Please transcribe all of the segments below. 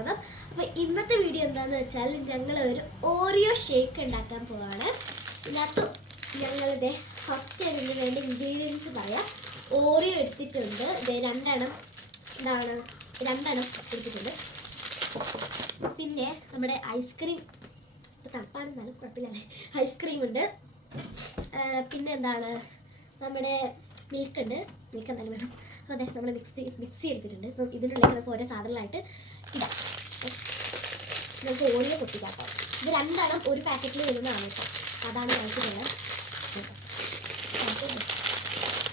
സ്വാഗതം. അപ്പോൾ ഇന്നത്തെ വീഡിയോ എന്താണെന്ന് വെച്ചാൽ ഞങ്ങൾ ഒരു ഓറിയോ ഷേക്ക് ഉണ്ടാക്കാൻ പോവാണ്. ഇതിനകത്ത് ഞങ്ങളിത് ഫസ്റ്റ് അതിന് വേണ്ട ഇൻഗ്രീഡിയൻസ് പറയാം. ഓറിയോ എടുത്തിട്ടുണ്ട്, ഇത് രണ്ടെണ്ണം എടുത്തിട്ടുണ്ട്. പിന്നെ നമ്മുടെ ഐസ്ക്രീം, ഇപ്പോൾ തണുപ്പാണെന്നാലും കുഴപ്പമില്ലല്ലേ, ഐസ്ക്രീം ഉണ്ട്. പിന്നെ എന്താണ്, നമ്മുടെ മിൽക്ക് ഉണ്ട്, മിൽക്ക് എന്തായാലും വേണം. അതെ, നമ്മൾ മിക്സി എടുത്തിട്ടുണ്ട്. ഇപ്പം ഇതിനുള്ളിൽ നമുക്ക് ഓരോ സാധനങ്ങളായിട്ട് ഇടാം. നമുക്ക് ഓറിയോ പൊട്ടിക്കാം. അപ്പോൾ ഇത് രണ്ടെണ്ണം ഒരു പാക്കറ്റിൽ വരുന്നതാണ് കേട്ടോ, അതാണ് കഴിക്കുന്നത്.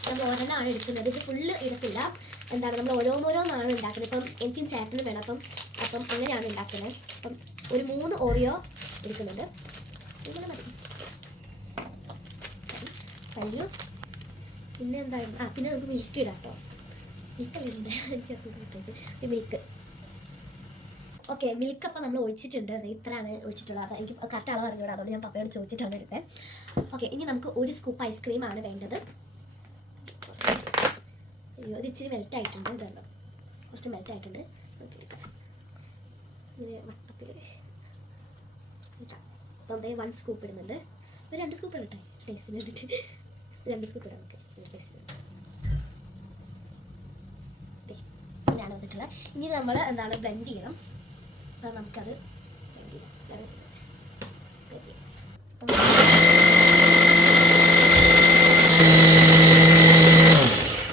നമ്മൾ ഒരെണ്ണമാണ് എടുക്കുന്നത്, ഇത് ഫുള്ള് ഇടത്തില്ല. എന്താണ്, നമ്മൾ ഓരോന്നോരോന്നാണ് ഉണ്ടാക്കുന്നത്. ഇപ്പം എനിക്കും ചേട്ടനും വേണം, അപ്പം അങ്ങനെയാണ് ഉണ്ടാക്കുന്നത്. അപ്പം ഒരു 3 ഓറിയോ എടുക്കുന്നുണ്ട്. ഇങ്ങനെ മതി കഴിഞ്ഞു. പിന്നെ എന്തായാലും പിന്നെ നമുക്ക് മിൽക്ക് ഇടാം കേട്ടോ. മിൽക്കല്ലേ എനിക്കറിയില്ല, മിൽക്ക്. ഓക്കെ, മിൽക്ക് അപ്പം നമ്മൾ ഒഴിച്ചിട്ടുണ്ട്. അത് ഇത്രയാണ് ഒഴിച്ചിട്ടുള്ളത്. അത് എനിക്ക് കറക്റ്റ് അളവ് അറിഞ്ഞൂടാ, അതുകൊണ്ട് ഞാൻ പപ്പയോട് ചോദിച്ചിട്ടാണ് എടുത്തത്. ഓക്കെ, ഇനി നമുക്ക് 1 സ്കൂപ്പ് ഐസ്ക്രീമാണ് വേണ്ടത്. അയ്യോ, ഇത് ഇച്ചിരി മെൽറ്റായിട്ടുണ്ട്. ഇതല്ലോ, കുറച്ച് മെൽറ്റായിട്ടുണ്ട്. നമുക്ക് എടുക്കാം ഇങ്ങനെ വട്ടത്തിൽ എടുക്കാം. അപ്പം 1 സ്കൂപ്പ് ഇടുന്നുണ്ട്. 2 സ്കൂപ്പ് ഇടട്ടെ, ടേസ്റ്റിന് വേണ്ടിയിട്ട് 2 സ്കൂപ്പ് ഇടാം നമുക്ക് ടേസ്റ്റിന്. ഇങ്ങനെയാണ് വന്നിട്ടുള്ളത്. ഇനി നമ്മൾ എന്താണ് ബ്ലെൻഡ് ചെയ്യണം. അപ്പം നമുക്കത് ബ്ലെൻഡ് ചെയ്യാം.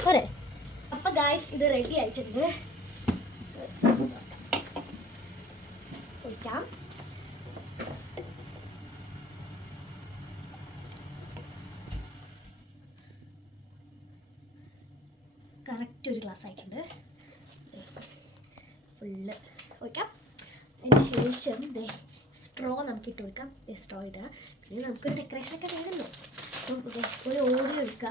പോരെ. അപ്പം ഗായ്സ്, ഇത് റെഡി ആയിട്ടുണ്ട്. ഒഴിക്കാം. കറക്റ്റ് ഒരു ഗ്ലാസ് ആയിട്ടുണ്ട്. ഫുള്ള് ഒഴിക്കാം. അതിന് ശേഷം സ്ട്രോ നമുക്ക് ഇട്ട് കൊടുക്കാം. സ്ട്രോ ഇടുക. പിന്നെ നമുക്കൊരു ഡെക്കറേഷനൊക്കെ വേണമല്ലോ. അപ്പം ഒരു ഓറിയോ എടുക്കുക.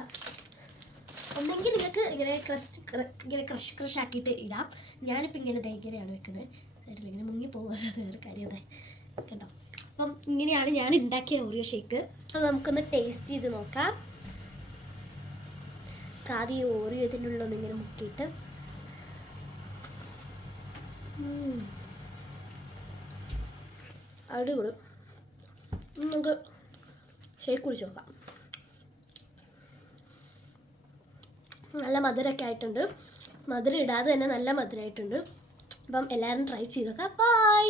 ഒന്നെങ്കിൽ നിങ്ങൾക്ക് ഇങ്ങനെ ക്രഷ് ആക്കിയിട്ട് ഇടാം. ഞാനിപ്പോൾ ഇങ്ങനെ ഇങ്ങനെയാണ് വെക്കുന്നത്. സൈഡിൽ ഇങ്ങനെ മുങ്ങി പോകുന്നത് വേറെ കാര്യം. കണ്ടോ. അപ്പം ഇങ്ങനെയാണ് ഞാൻ ഉണ്ടാക്കിയ ഓറിയോ ഷേക്ക്. അപ്പോൾ നമുക്കൊന്ന് ടേസ്റ്റ് ചെയ്ത് നോക്കാം. ആദ്യം ഈ ഓറിയോ ഇതിനുള്ളൊന്ന് ഇങ്ങനെ മുക്കിയിട്ട് അടിപൊളി. നമുക്ക് ഷേക്ക് കുടിച്ച് നോക്കാം. നല്ല മധുരമൊക്കെ ആയിട്ടുണ്ട്. മധുരം ഇടാതെ തന്നെ നല്ല മധുരമായിട്ടുണ്ട്. അപ്പം എല്ലാവരും ട്രൈ ചെയ്ത് നോക്കാം. ബൈ.